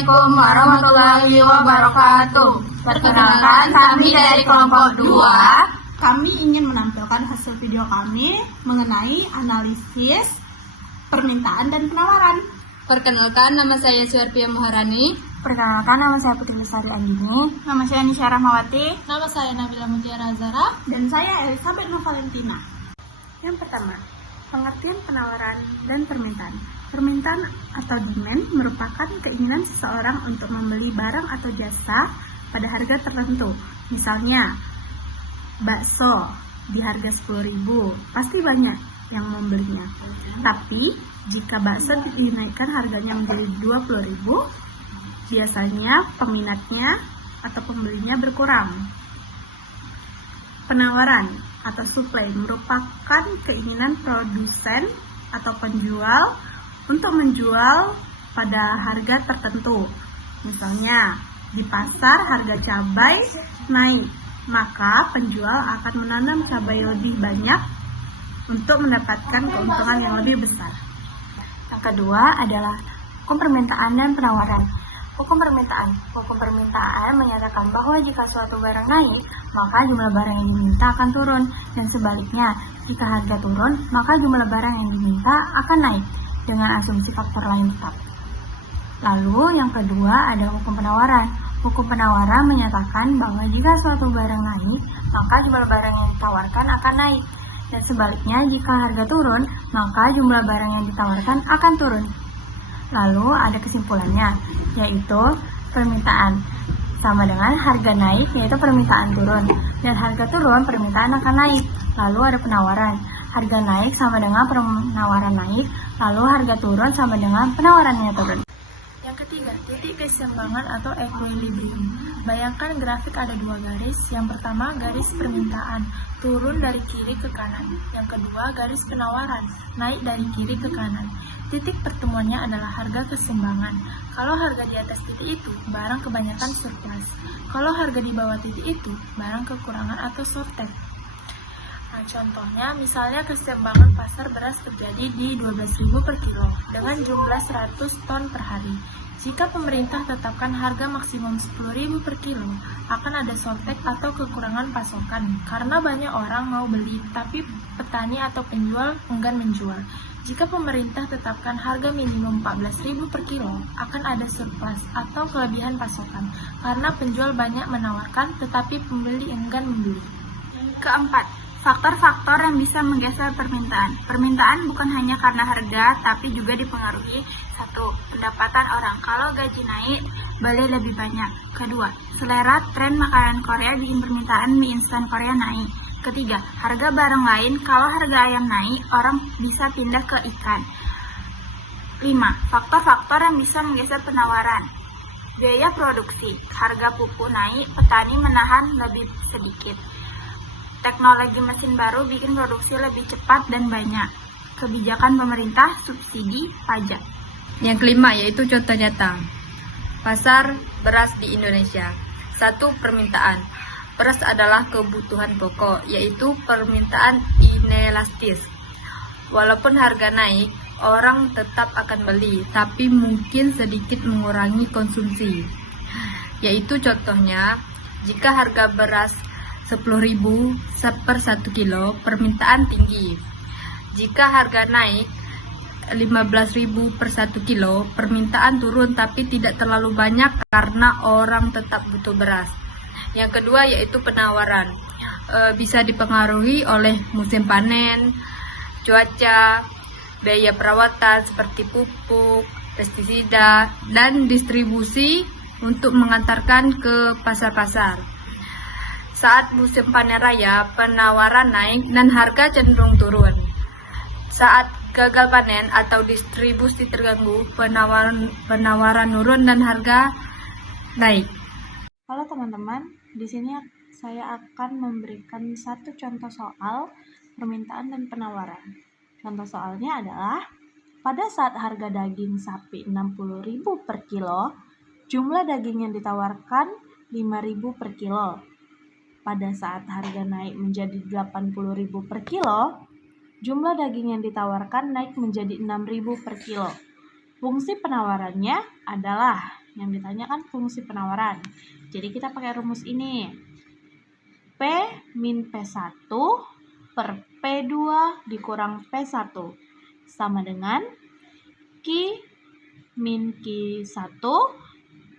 Assalamualaikum warahmatullahi wabarakatuh. Perkenalkan, kami dari kelompok 2. Kami ingin menampilkan hasil video kami mengenai analisis permintaan dan penawaran. Perkenalkan, nama saya Suarpia Muharani. Perkenalkan, nama saya Putri Lestari Andini. Nama saya Nisha Rahmawati. Nama saya Nabila Mutiara Zara. Dan saya Elizabeth Novalentina. Yang pertama, pengertian penawaran dan permintaan. Permintaan atau demand merupakan keinginan seseorang untuk membeli barang atau jasa pada harga tertentu. Misalnya, bakso di harga 10.000, pasti banyak yang membelinya. Tapi, jika bakso dinaikkan harganya menjadi 20.000, biasanya peminatnya atau pembelinya berkurang. Penawaran atau supply merupakan keinginan produsen atau penjual untuk menjual pada harga tertentu. Misalnya, di pasar harga cabai naik, maka penjual akan menanam cabai lebih banyak untuk mendapatkan keuntungan yang lebih besar. Yang kedua adalah hukum permintaan dan penawaran. Hukum permintaan menyatakan bahwa jika suatu barang naik, maka jumlah barang yang diminta akan turun, dan sebaliknya, jika harga turun, maka jumlah barang yang diminta akan naik dengan asumsi faktor lain tetap. Lalu yang kedua adalah hukum penawaran. Hukum penawaran menyatakan bahwa jika suatu barang naik, maka jumlah barang yang ditawarkan akan naik, dan sebaliknya jika harga turun, maka jumlah barang yang ditawarkan akan turun. Lalu ada kesimpulannya, yaitu permintaan sama dengan harga naik, yaitu permintaan turun, dan harga turun permintaan akan naik. Lalu ada penawaran, harga naik sama dengan penawaran naik, lalu harga turun sama dengan penawarannya turun. Yang ketiga, titik keseimbangan atau equilibrium. Bayangkan grafik ada dua garis. Yang pertama, garis permintaan, turun dari kiri ke kanan. Yang kedua, garis penawaran, naik dari kiri ke kanan. Titik pertemuannya adalah harga keseimbangan. Kalau harga di atas titik itu, barang kebanyakan surplus. Kalau harga di bawah titik itu, barang kekurangan atau shortage. Nah, contohnya, misalnya keseimbangan pasar beras terjadi di 12.000 per kilo dengan jumlah 100 ton per hari. Jika pemerintah tetapkan harga maksimum 10.000 per kilo, akan ada shortage atau kekurangan pasokan karena banyak orang mau beli, tapi petani atau penjual enggan menjual. Jika pemerintah tetapkan harga minimum 14.000 per kilo, akan ada surplus atau kelebihan pasokan karena penjual banyak menawarkan, tetapi pembeli enggan membeli. Keempat, faktor-faktor yang bisa menggeser permintaan. Permintaan bukan hanya karena harga, tapi juga dipengaruhi. 1. Pendapatan orang. Kalau gaji naik, beli lebih banyak. Kedua, selera tren makanan Korea bikin permintaan mie instan Korea naik. Ketiga, harga barang lain. Kalau harga ayam naik, orang bisa pindah ke ikan. 5. Faktor-faktor yang bisa menggeser penawaran. Biaya produksi. Harga pupuk naik, petani menahan lebih sedikit. Teknologi mesin baru bikin produksi lebih cepat dan banyak. Kebijakan pemerintah, subsidi, pajak. Yang kelima yaitu contoh nyata. Pasar beras di Indonesia. 1. Permintaan. Beras adalah kebutuhan pokok, yaitu permintaan inelastis. Walaupun harga naik, orang tetap akan beli, tapi mungkin sedikit mengurangi konsumsi. Yaitu contohnya, jika harga beras 10.000 per 1 kilo, permintaan tinggi. Jika harga naik 15.000 per 1 kilo, permintaan turun tapi tidak terlalu banyak karena orang tetap butuh beras. Yang kedua yaitu penawaran. Bisa dipengaruhi oleh musim panen, cuaca, biaya perawatan seperti pupuk, pestisida, dan distribusi untuk mengantarkan ke pasar-pasar. Saat musim panen raya, penawaran naik dan harga cenderung turun. Saat gagal panen atau distribusi terganggu, penawaran turun dan harga naik. Halo teman-teman, di sini saya akan memberikan satu contoh soal permintaan dan penawaran. Contoh soalnya adalah, pada saat harga daging sapi 60.000 per kilo, jumlah daging yang ditawarkan 5.000 per kilo. Pada saat harga naik menjadi 80.000 per kilo, jumlah daging yang ditawarkan naik menjadi 6.000 per kilo. Fungsi penawarannya adalah Yang ditanya kan fungsi penawaran. Jadi kita pakai rumus ini. P min P1 per P2 dikurang P1 sama dengan Q min Q1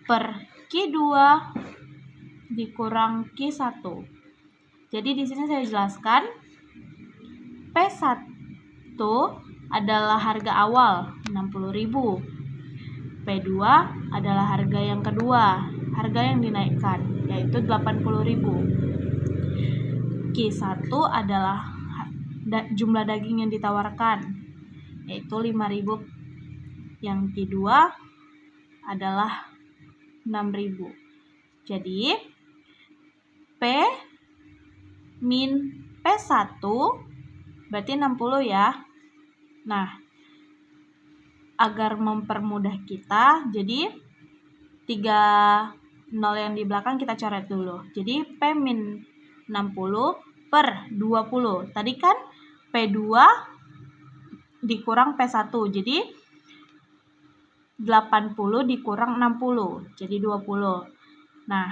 per Q2 dikurang Q1. Jadi di sini saya jelaskan P1 adalah harga awal 60.000. P2 adalah harga yang kedua, harga yang dinaikkan yaitu 80.000. Q1 adalah jumlah daging yang ditawarkan yaitu 5.000. Yang Q2 adalah 6.000. Jadi P min P1 berarti 60 ya. Nah, agar mempermudah kita, jadi 3 nol yang di belakang kita coret dulu. Jadi P min 60 per 20. Tadi kan P2 dikurang P1. Jadi 80 dikurang 60. Jadi 20. Nah,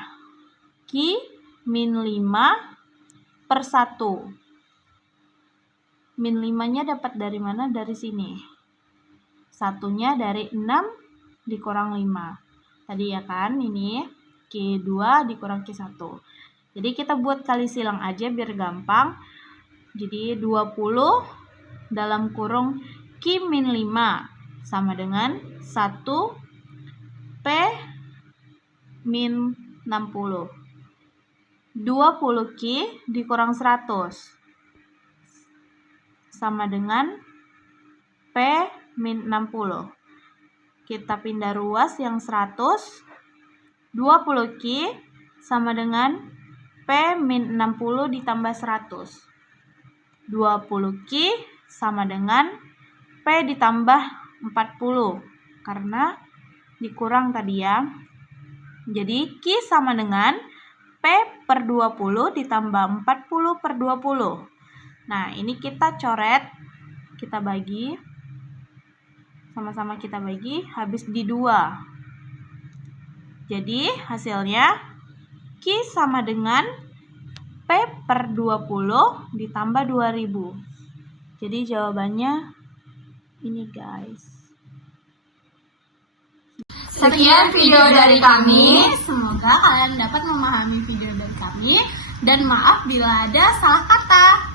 Q min 5 per 1. Min 5-nya dapat dari mana? Dari sini. Satunya dari 6 dikurang 5. Tadi ya kan, ini Q2 dikurang Q1. Jadi kita buat kali silang aja biar gampang. Jadi 20 dalam kurung Q min 5 sama dengan 1 P min 60. 20 Q dikurang 100 sama dengan P min 60. Kita pindah ruas yang 100. 20 Q sama dengan P min 60 ditambah 100. 20 Q sama dengan P ditambah 40. Karena dikurang tadi ya. Jadi Q sama dengan P per 20 ditambah 40 per 20. Nah, ini kita coret. Kita bagi. Sama-sama kita bagi, habis di 2. Jadi hasilnya Q sama dengan P per 20 ditambah 2000. Jadi jawabannya ini guys. Sekian video dari kami. Semoga kalian dapat memahami video dari kami. Dan maaf bila ada salah kata.